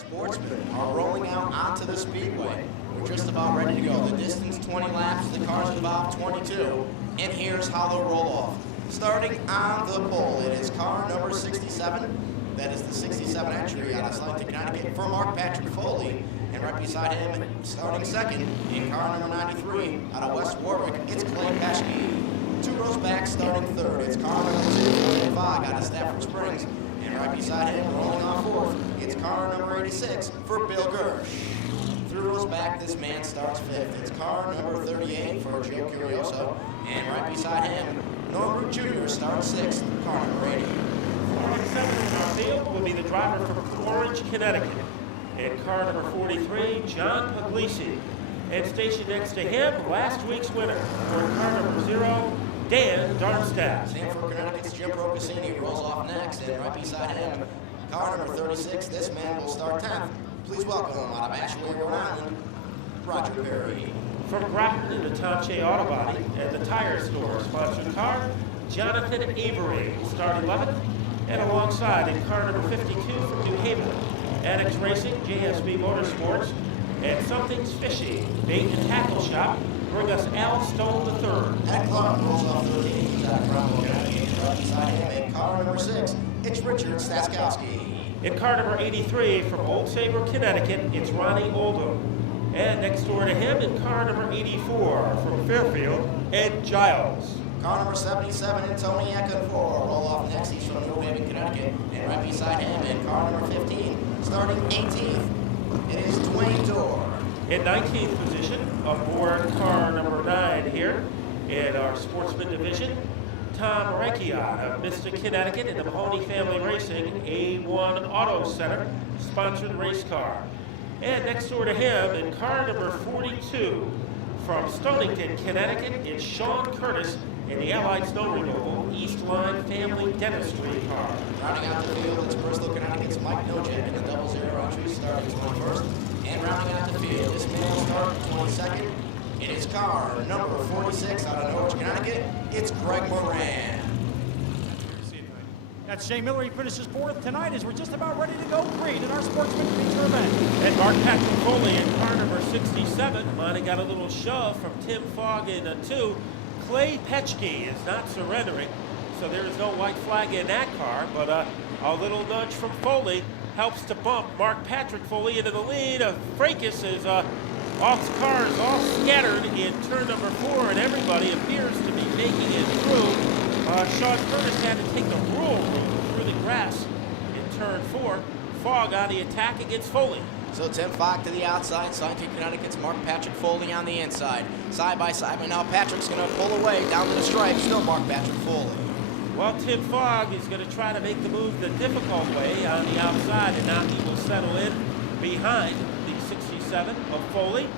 Sportsmen are rolling out onto the speedway. We're just about ready to go. The distance 20 laps, the cars involved 22, and here's how they'll roll off. Starting on the pole, it is car number 67. That is the 67 entry out of Slington, Connecticut for Mark Patrick Foley. And right beside him, starting second, in car number 93 out of West Warwick, it's Clay Peschke. 2 rows back, starting third, it's car number 245 out of Stafford Springs. And right beside him, rolling on fourth, it's car number 86 for Bill Gersh. 3 rows back, this man starts fifth. It's car number 38 for Joe Curioso. And right beside him, Norm Root Jr. starts sixth, car number 80. Starting seventh in our field will be the driver from Orange, Connecticut. And car number 43, John Puglisi. And stationed next to him, last week's winner for car number 0, Dan Darmstadt. Stanford, Connecticut's Jim Procassini rolls off next, and right beside him, car number 36, this man will start 10th. Please welcome out of Ashway, Rhode Island, Roger Perry. From Groton in the Tom Shea Auto Body and the Tire Store sponsored car, Jonathan Avery, start 11th. And alongside in car number 52 from New Haven, Annex Racing, JSB Motorsports, and Something's Fishy, Bait and Tackle Shop, bring us Al Stone III. Ed Clark rolls off 13th, Zach Bravo, right beside him in car number 6, it's Richard Staskowski. In car number 83 from Old Sabre, Connecticut, it's Ronnie Oldham. And next door to him in car number 84 from Fairfield, Ed Giles. Car number 77 in Tony Ekanfor roll off next. He's from New Haven, Connecticut. And right beside him in car number 15, starting 18th, it is Dwayne Dorr. In 19th position, aboard car number 9 here in our Sportsman division, Tom Rankion of Mystic, Connecticut in the Mahoney Family Racing A1 Auto Center sponsored race car. And next door to him in car number 42 from Stonington, Connecticut, it's Sean Curtis in the Allied Snow Removal East Line Family Dentistry car. Rounding out the field, it's Bristol, Connecticut's Mike Nojek in the 00 entry starting 21st. And rounding out the field, this man will start 22nd. It is car number 46 out of Norwich, Connecticut. It's Greg Moran. That's Shea Miller. He finishes 4th tonight as we're just about ready to go green in our Sportsman feature event. And Mark Patrick Foley in car number 67. Monty got a little shove from Tim Fogg in 2. Clay Peschke is not surrendering, so there is no white flag in that car, but a little nudge from Foley helps to bump Mark Patrick Foley into the lead. Fracas is all cars all scattered in turn number 4, and everybody appears to be making it through. Sean Curtis had to take the rural route through the grass in turn 4. Fogg on the attack against Foley. So Tim Fogg to the outside, Stonington, Connecticut's Mark Patrick Foley on the inside. Side by side, but now Patrick's going to pull away down to the stripe. Still Mark Patrick Foley. Well, Tim Fogg is going to try to make the move the difficult way on the outside, and now he will settle in behind the 67 of Foley.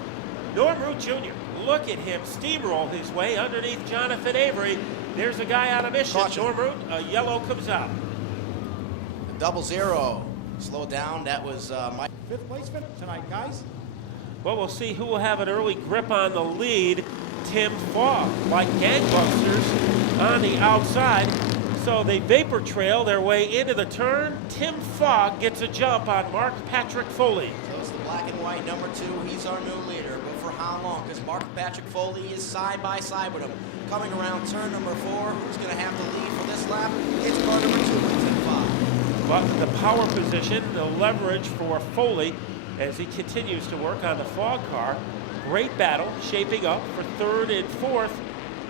Norm Root Jr., look at him steamroll his way underneath Jonathan Avery. There's a guy out of mission. Caution. Norm Root, a yellow comes out. The 00. Slow down, that was Mike. 5th placement tonight, guys. Well, we'll see who will have an early grip on the lead. Tim Fogg, like gangbusters on the outside. So they vapor trail their way into the turn. Tim Fogg gets a jump on Mark Patrick Foley. So it's the black and white number 2. He's our new leader. But for how long? Because Mark Patrick Foley is side by side with him. Coming around turn number 4. Who's going to have the lead for this lap? It's car number 2 with Tim Fogg. But the power position, the leverage for Foley as he continues to work on the Fogg car. Great battle shaping up for 3rd and 4th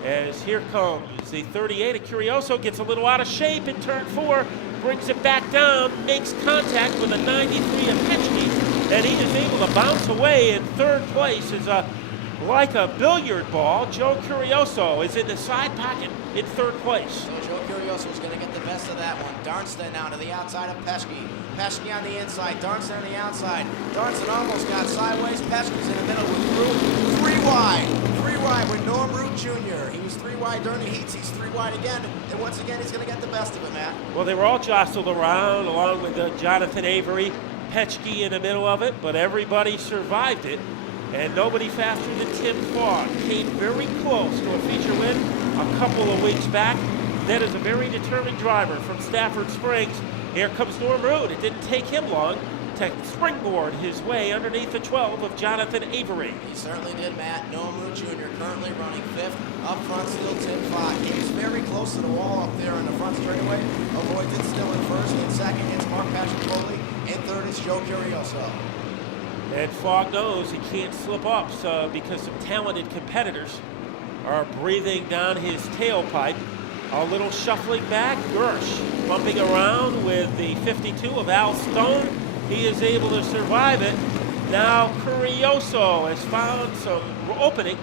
as here comes the 38 of Curioso, gets a little out of shape in turn 4, brings it back down, makes contact with a 93 of Peschke, and he is able to bounce away in 3rd place as like a billiard ball. Joe Curioso is in the side pocket in 3rd place. So Joe Curioso is going to get the best of that one. Darmstadt now to the outside of Peschke. Peschke on the inside, Darmstadt on the outside. Darmstadt almost got sideways. Peschke's in the middle with Root. 3 wide. 3 wide with Norm Root Jr. He was 3 wide during the heats. He's 3 wide again. And once again, he's going to get the best of it, Matt. Well, they were all jostled around along with Jonathan Avery, Peschke in the middle of it, but everybody survived it. And nobody faster than Tim Fogg. Came very close to a feature win a couple of weeks back. That is a very determined driver from Stafford Springs. Here comes Norm Root. It didn't take him long to springboard his way underneath the 12 of Jonathan Avery. He certainly did, Matt. Noam Root Jr. currently running 5th. Up front, still Tim Fogg. He's very close to the wall up there in the front straightaway. Avoids it, still in 1st. In 2nd, it's Mark Patrick Foley. In 3rd, it's Joe Curioso. And Fogg knows he can't slip up because some talented competitors are breathing down his tailpipe. A little shuffling back. Gersh bumping around with the 52 of Al Stone. He is able to survive it. Now Curioso has found some opening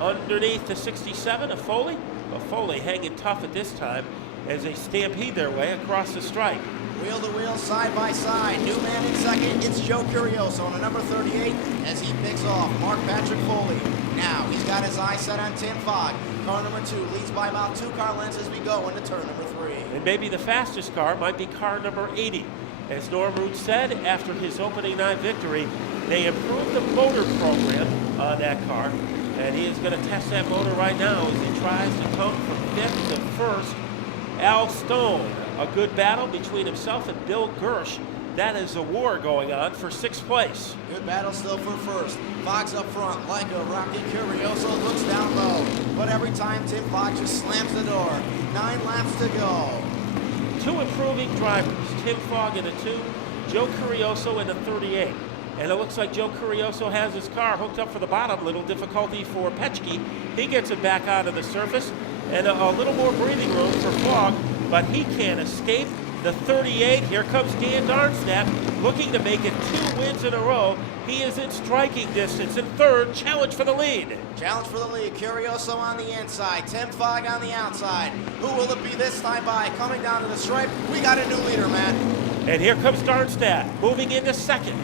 underneath the 67 of Foley. But Foley hanging tough at this time as they stampede their way across the stripe. Wheel to wheel, side by side. New man in 2nd, it's Joe Curioso on the number 38 as he picks off Mark Patrick Foley. Now he's got his eyes set on Tim Fogg. Car number 2 leads by about 2 car lengths as we go into turn number 3. And maybe the fastest car might be car number 80. As Norm Root said after his opening night victory, they improved the motor program on that car, and he is going to test that motor right now as he tries to come from 5th to 1st. Al Stone, a good battle between himself and Bill Gersh. That is a war going on for 6th place. Good battle still for 1st. Fogg's up front like a rocket. Curioso looks down low, but every time Tim Fogg just slams the door. 9 laps to go. 2 improving drivers, Tim Fogg in the 2, Joe Curioso in the 38. And it looks like Joe Curioso has his car hooked up for the bottom. Little difficulty for Petschke. He gets it back onto the surface. And a little more breathing room for Fogg, but he can't escape. The 38, here comes Dan Darmstadt, looking to make it 2 wins in a row. He is in striking distance in 3rd, challenge for the lead. Challenge for the lead, Curioso on the inside, Tim Fogg on the outside. Who will it be this time by? Coming down to the stripe, we got a new leader, Matt. And here comes Darmstadt, moving into 2nd.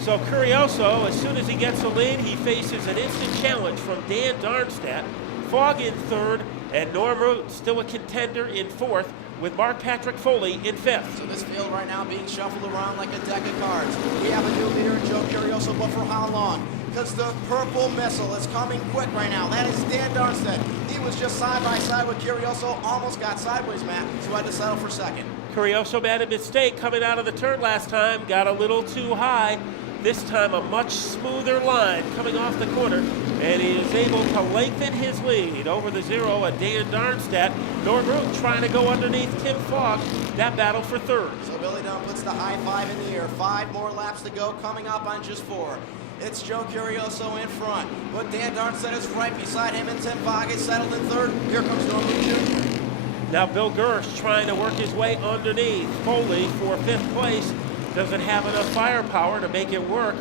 So Curioso, as soon as he gets the lead, he faces an instant challenge from Dan Darmstadt. Fogg in 3rd, and Norm Root still a contender in 4th, with Mark Patrick Foley in 5th. So this field right now being shuffled around like a deck of cards. We have a new leader in Joe Curioso, but for how long? Because the purple missile is coming quick right now. That is Dan Darmstadt. He was just side by side with Curioso, almost got sideways, Matt, so had to settle for 2nd. Curioso made a mistake coming out of the turn last time, got a little too high. This time a much smoother line coming off the corner, and he is able to lengthen his lead over the 0 at Dan Darmstadt. Norm Root trying to go underneath Tim Fogg. That battle for 3rd. So Billy Dunn puts the high 5 in the air. 5 more laps to go, coming up on just 4. It's Joe Curioso in front, but Dan Darmstadt is right beside him, and Tim Fogg is settled in 3rd. Here comes Norm Root Jr. Now Bill Gersh trying to work his way underneath Foley for 5th place. Doesn't have enough firepower to make it work,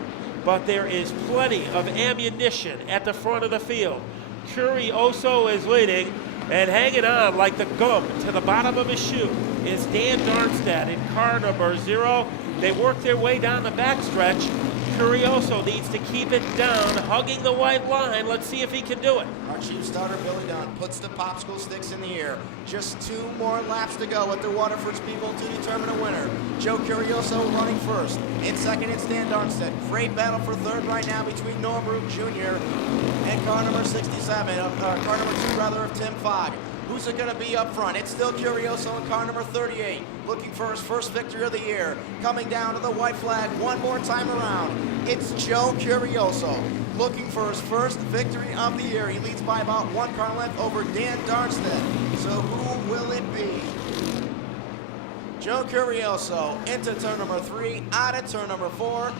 but there is plenty of ammunition at the front of the field. Curioso is leading, and hanging on like the gum to the bottom of his shoe is Dan Darmstadt in car number 0. They work their way down the backstretch. Curioso needs to keep it down, hugging the white line. Let's see if he can do it. Our chief starter, Billy Dunn, puts the popsicle sticks in the air. Just 2 more laps to go at the Waterford Speedbowl to determine a winner. Joe Curioso running 1st. In 2nd, it's Dan Darmstadt. Great battle for 3rd right now between Norm Root Jr. and car number 67, car number 2 rather, of Tim Fogg. Who's it going to be up front? It's still Curioso in car number 38, looking for his 1st victory of the year. Coming down to the white flag one more time around, it's Joe Curioso, looking for his 1st victory of the year. He leads by about 1 car length over Dan Darmstadt. So who will it be? Joe Curioso into turn number 3, out of turn number 4.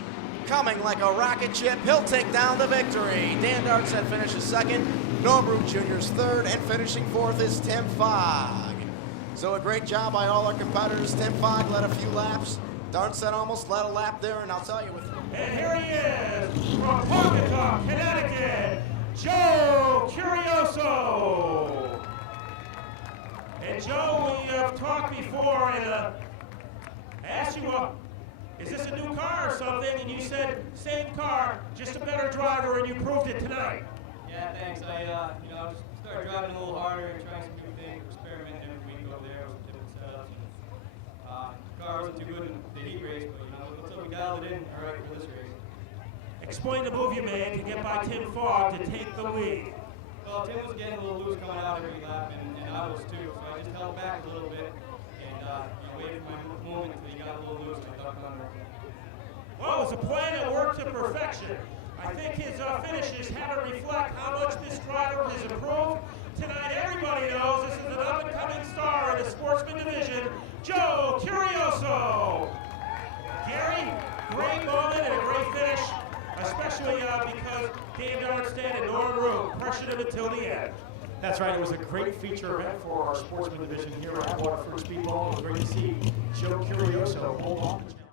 Coming like a rocket ship, he'll take down the victory. Dan Darmstadt finishes 2nd. Norm Root Jr.'s 3rd, and finishing 4th is Tim Fogg. So a great job by all our competitors. Tim Fogg led a few laps. Darmstadt almost led a lap there, and I'll tell you with... And here he is from Pontotoc, Connecticut, Joe Curioso. And Joe, we have talked before, and I asked you, is this a new car or something? And you said, same car, just a better driver, and you proved it tonight. Yeah, thanks. I just started driving a little harder and trying some new things, experimenting every week over there with different setups. The car wasn't too good in the heat race, but looks like we dialed it in all right for this race. Explain the move you made to get by Tim Fogg to take the lead. Well, Tim was getting a little loose coming out every lap, and I was too, so I just held back a little bit and waited for my moment until he got a little loose, and I thought was a plan that worked to perfection. I think his finishes had to reflect how much this driver has improved. Tonight, everybody knows this is an up-and-coming star in the Sportsman division, Joe Curioso. Gary, great moment and a great finish, especially because Dan Darnstead and Norm Root pressured him until the end. That's right. It was a great feature event for our Sportsman division here at Waterford Speedbowl. It was great to see Joe Curioso hold on.